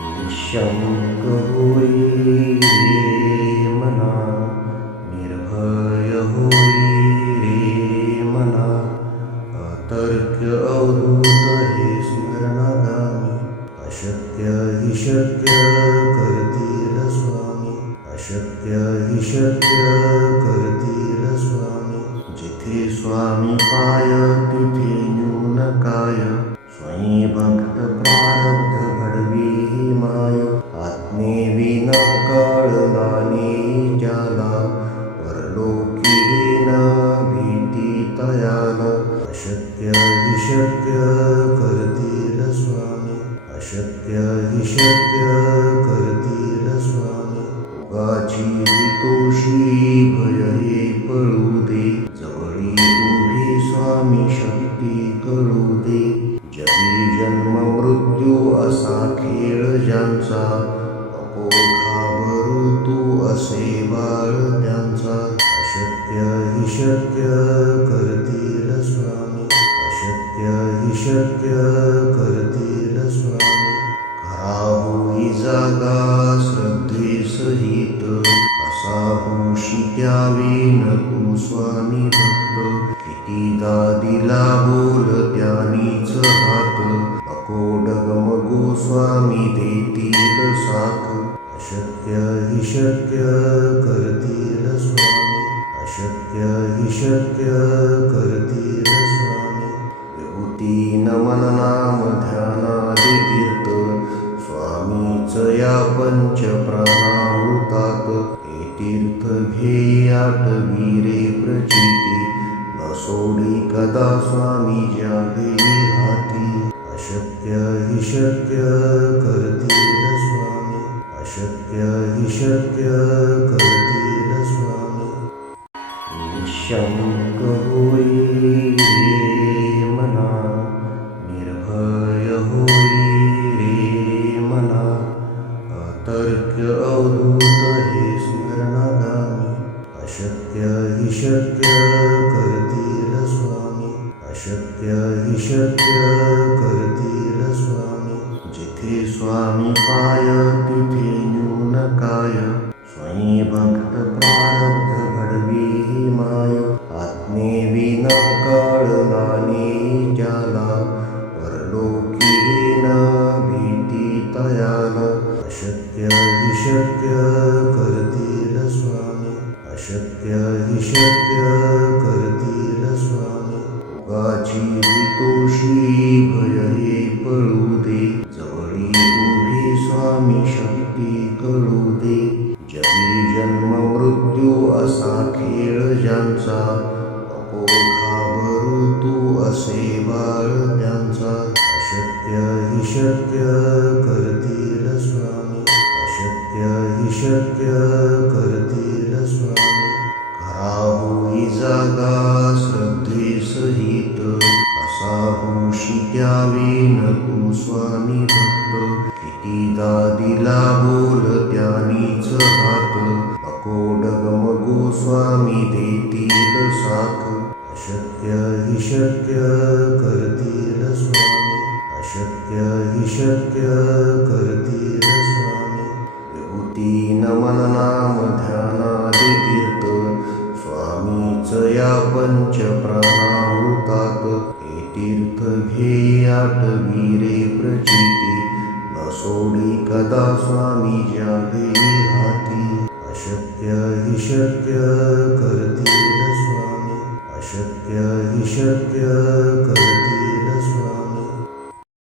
निशंक होई रे मना, निर्भय होई रे मना, अतर्क्य अवधूत हे स्मरणागामी, अशक्य हि शक्य करतील स्वामी, अशक्य हि शक्य करतील स्वामी. जिथे स्वामी पाय तिथे न्यून काय, स्वयं भक्त प्रारब्ध घडवी ही माय. आत्मेविना कळलाने ज्याला, परलोकी न भीती तयाला. अशक्य हि शक्य करतील स्वामी, अशक्य हि शक्य करतील स्वामी. उगाची तोषी भय हे पळू दे, जवळी उभी स्वामी शक्ती कळू दे. जगी जन्म मृत्यू असा खेळ ज्यांचा, नको घाबरू तू असे बाळ त्यांचा. अशक्य हि शक्य करतील स्वामी, अशक्य हि शक्य करतील स्वामी. खरा होई जागा श्रद्धे सहित, असा होशी द्यावी न तू स्वामी भक्त. कितीदा दिला बोल त्यानीच हात, नको डगमगू स्वामी देतील साथ. अशक्य हि शक्य करतील स्वामी, अशक्य हि शक्य करतील स्वामी. विभूती नमन नाम ध्यानादि तीर्थ, स्वामीच या पंच प्राणामृतात. हे तीर्थ घेई आठवी रे प्रचिती, न सोडी कदा स्वामी ज्या घेई हाती. अशक्य हि शक्य करतील स्वामी, अशक्य हि शक्य करतील स्वामी. निशंक होई रे मना, निर्भय होई रे मना, अतर्क्य अवधूत हे स्मरणागामी. अशक्य हि शक्य करतील स्वामी, अशक्य हि शक्य करतील स्वामी. जिथे स्वामी पाय तिथे न्यून काय, स्वयं भक्त प्रारब्ध घडवी ही माय. आत्मेविना कळलाने ज्याला, परलोकी न भीती तयाला. अशक्य हि शक्य करतील स्वामी, अशक्य हि शक्य करतील स्वामी. उगाची तोषी भय हे पळू दे, जवळी उभी स्वामी शक्ती कळू दे. जगी जन्म मृत्यू असा खेळ ज्यांचा, नको घाबरू तू असे बाळ त्यांचा. अशक्य हि शक्य करतील स्वामी, अशक्य हि शक्य करतील स्वामी. खरा होई जागा श्रद्धे सहित, असा होशी द्यावी न तू स्वामी भक्त. कितीदा दिला बोल त्यानीच हात, नको डगमगू स्वामी देतील साथ. अशक्य हि शक्य करतील स्वामी, अशक्य हि शक्य करतील स्वामी. विभूती नमन नाम ध्यानादि तीर्थ, स्वामीच या पंच प्राणामृतात. हे तीर्थ घेई आठवी रे प्रचिती, न सोडी कदा स्वामी ज्या घेई हाती. अशक्य हि शक्य करतील स्वामी, अशक्य हि शक्य करतील